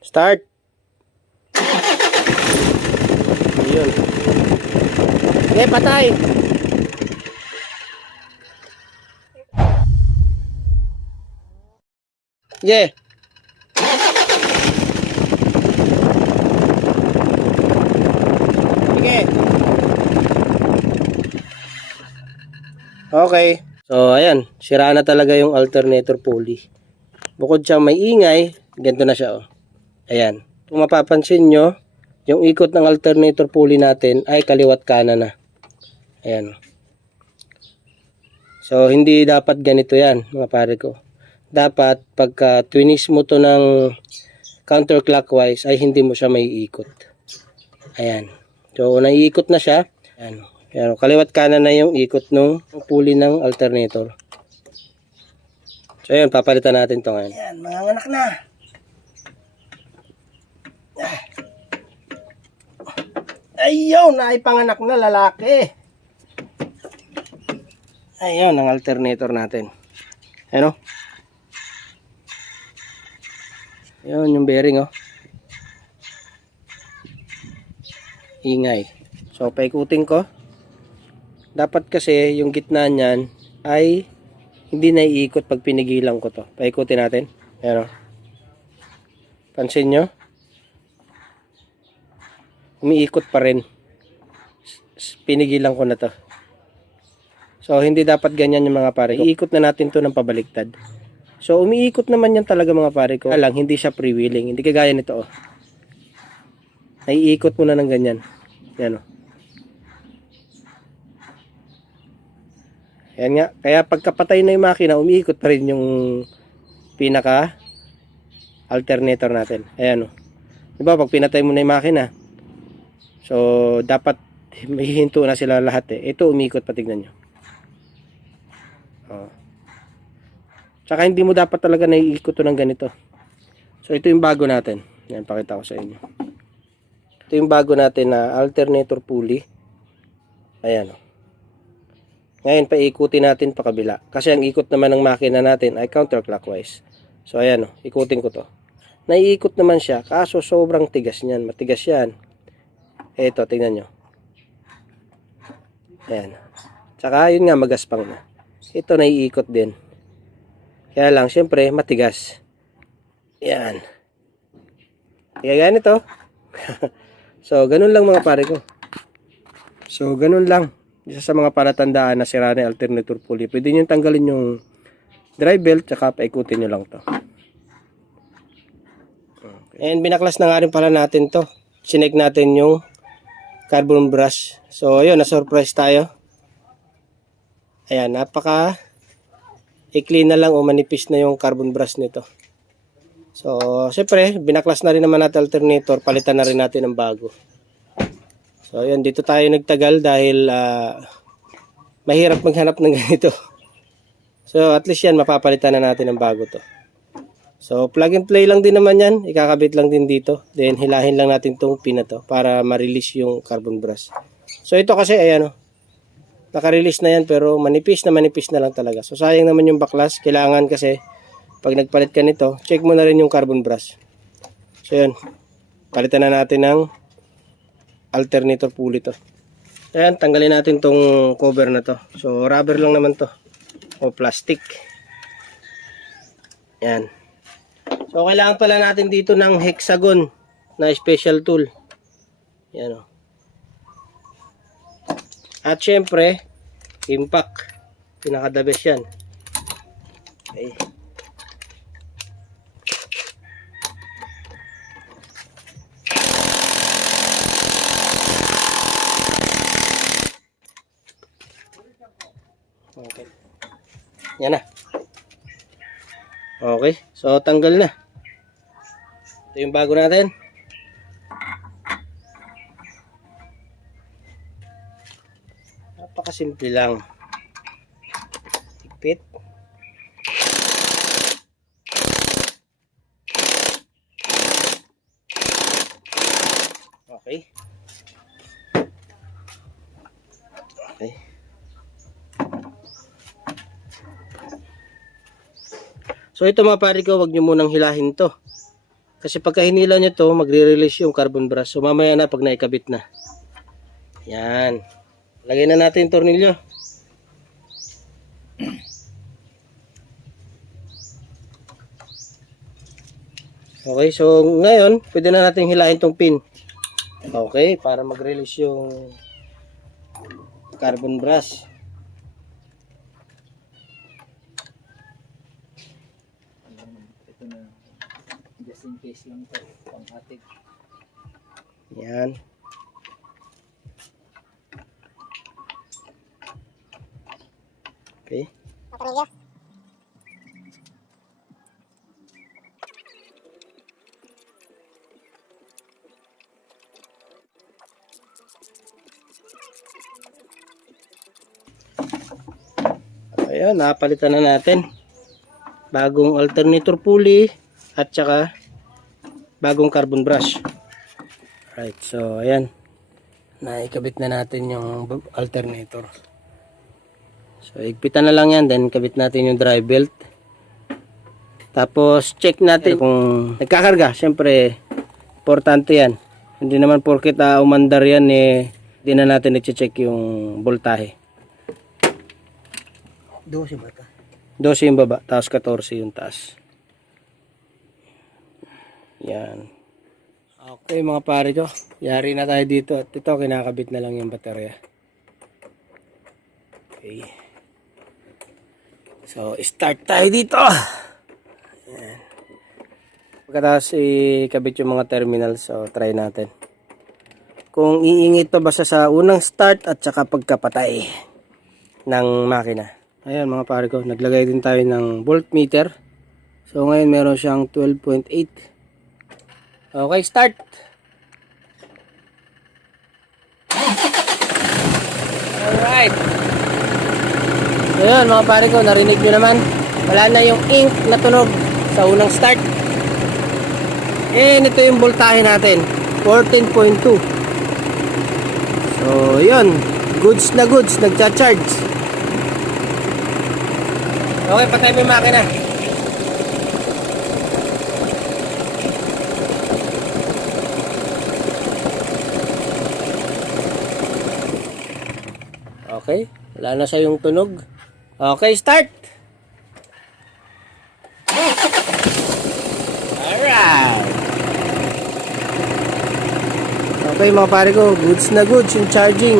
Start. Yun. Okay, patay. Yeah. Okay. So, ayan. Sira na talaga yung alternator pulley. Bukod sa may ingay, ganito na siya, oh. Ayan. Kung mapapansin nyo, yung ikot ng alternator pulley natin ay kaliwat kanan na. Ayan. So, hindi dapat ganito yan, mga pare ko. Dapat, pagka twinis mo to ng counterclockwise, ay hindi mo siya may ikot. Ayan. So, naiikot na siya. Ayan. Pero kaliwat kanan na yung ikot ng pulley ng alternator. So, ayan, papalitan natin to ngayon. Ayan, mga anak na. Ayun, naipanganak na lalaki. Ayun, ang alternator natin. Ano? Ayun, yung bearing, oh. Ingay. So, paikutin ko. Dapat kasi yung gitna niyan ay hindi naiikot pag pinigilan ko to. Paikutin natin. Ayan, oh. Pansin nyo? Umiikot pa rin. Pinigilan ko na to. So, hindi dapat ganyan yung mga pare. Iikot na natin to ng pabaliktad. So, umiikot naman yan talaga mga pare ko. Lang, hindi siya freewheeling. Hindi kagaya nito, oh. Naiikot mo na ng ganyan. Yan, oh. Yan nga. Kaya pagkapatay na yung makina, umiikot pa rin yung pinaka alternator natin. Ayan, oh. Diba, pag pinatay mo na yung makina, So, dapat may hinto na sila lahat eh. Ito umikot pa tignan nyo. Oh. Tsaka hindi mo dapat talaga naiikot to ng ganito. So, ito yung bago natin. Yan, pakita ko sa inyo. Ito yung bago natin na alternator pulley. Ayan. Oh. Ngayon, paikutin natin pa kabila. Kasi ang ikot naman ng makina natin ay counterclockwise. So, ayan. Oh, ikutin ko to. Naiikot naman siya. Kaso, sobrang tigas niyan. Matigas yan. Ito, tingnan nyo. Ayan. Tsaka, yun nga, magaspang na. Ito, naiikot din. Kaya lang, syempre, matigas. Ayan. Kaya ganito. so, ganun lang mga pare ko. So, ganun lang. Isa sa mga palatandaan na sira na alternator pulley. Pwede nyo tanggalin yung drive belt, tsaka paikutin nyo lang to. Okay. And binaklas na nga rin pala natin to. Sinek natin yung carbon brush. So, ayun, na-surprise tayo. Ayan, napaka ikli na lang o manipis na yung carbon brush nito. So, syempre, binaklas na rin naman natin alternator, palitan na rin natin ng bago. So, ayun, dito tayo nagtagal dahil ah, mahirap maghanap ng ganito. So, at least yan, mapapalitan na natin ng bago to. So, plug and play lang din naman yan. Ikakabit lang din dito. Then, hilahin lang natin tong pin na to para ma-release yung carbon brush. So, ito kasi, ayan o. Naka-release na yan pero manipis na manipis na lang talaga. So, sayang naman yung baklas. Kailangan kasi, pag nagpalit ka nito, check mo na rin yung carbon brush. So, yun. Palitan na natin ng alternator pulley to. Ayan, tanggalin natin tong cover na to. So, rubber lang naman to. O plastic. Yan. So, kailangan pala natin dito ng hexagon na special tool. Yan o. At syempre, impact. Pinaka-the yan. Okay. Okay. Yan na. Okay. So, tanggal na. Ito yung bago natin. Napakasimple lang. Higpit. Okay. Okay. So ito mga pare ko, wag nyo munang hilahin to. Kasi pagka hinila nyo to, magre-release yung carbon brush. So mamaya na pag naikabit na. Yan. Lagay na natin yung tornilyo. Okay, so ngayon, pwede na natin hilahin tong pin. Okay, para mag-release yung carbon brush. Case lang ito. Pang atig. Yan. Okay. Ayan, napalitan na natin. Bagong alternator pulley at saka bagong carbon brush. Right, so ayan. Naikabit na natin yung alternator. So igpitan na lang yan, then kabit natin yung drive belt. Tapos check natin kung nagkakarga. Siyempre, importante yan. Hindi naman porket uh, umandar yan eh, hindi na natin i-check yung voltahe. 12 ba ito? 12 yung baba, tapos 14 yung taas. Yan. Okay mga pare ko, yari na tayo dito at ito kinakabit na lang yung baterya. Okay. So, start tayo dito. Yan. Pagkatapos ikabit yung mga terminal, so try natin. Kung iingit to basta sa unang start at saka pagkapatay ng makina. Ayan mga pare ko, naglagay din tayo ng voltmeter. So ngayon meron siyang 12.8. Okay, start! Alright. So yun mga pare ko, narinig nyo naman. Wala na yung ink na tunog sa unang start. And ito yung voltahe natin, 14.2. So yun, goods na goods, nagcha-charge. Okay, patay mo yung makina. Okay, wala na sa yung tunog. Okay, start! Alright! Okay mga pare ko, goods na goods yung charging.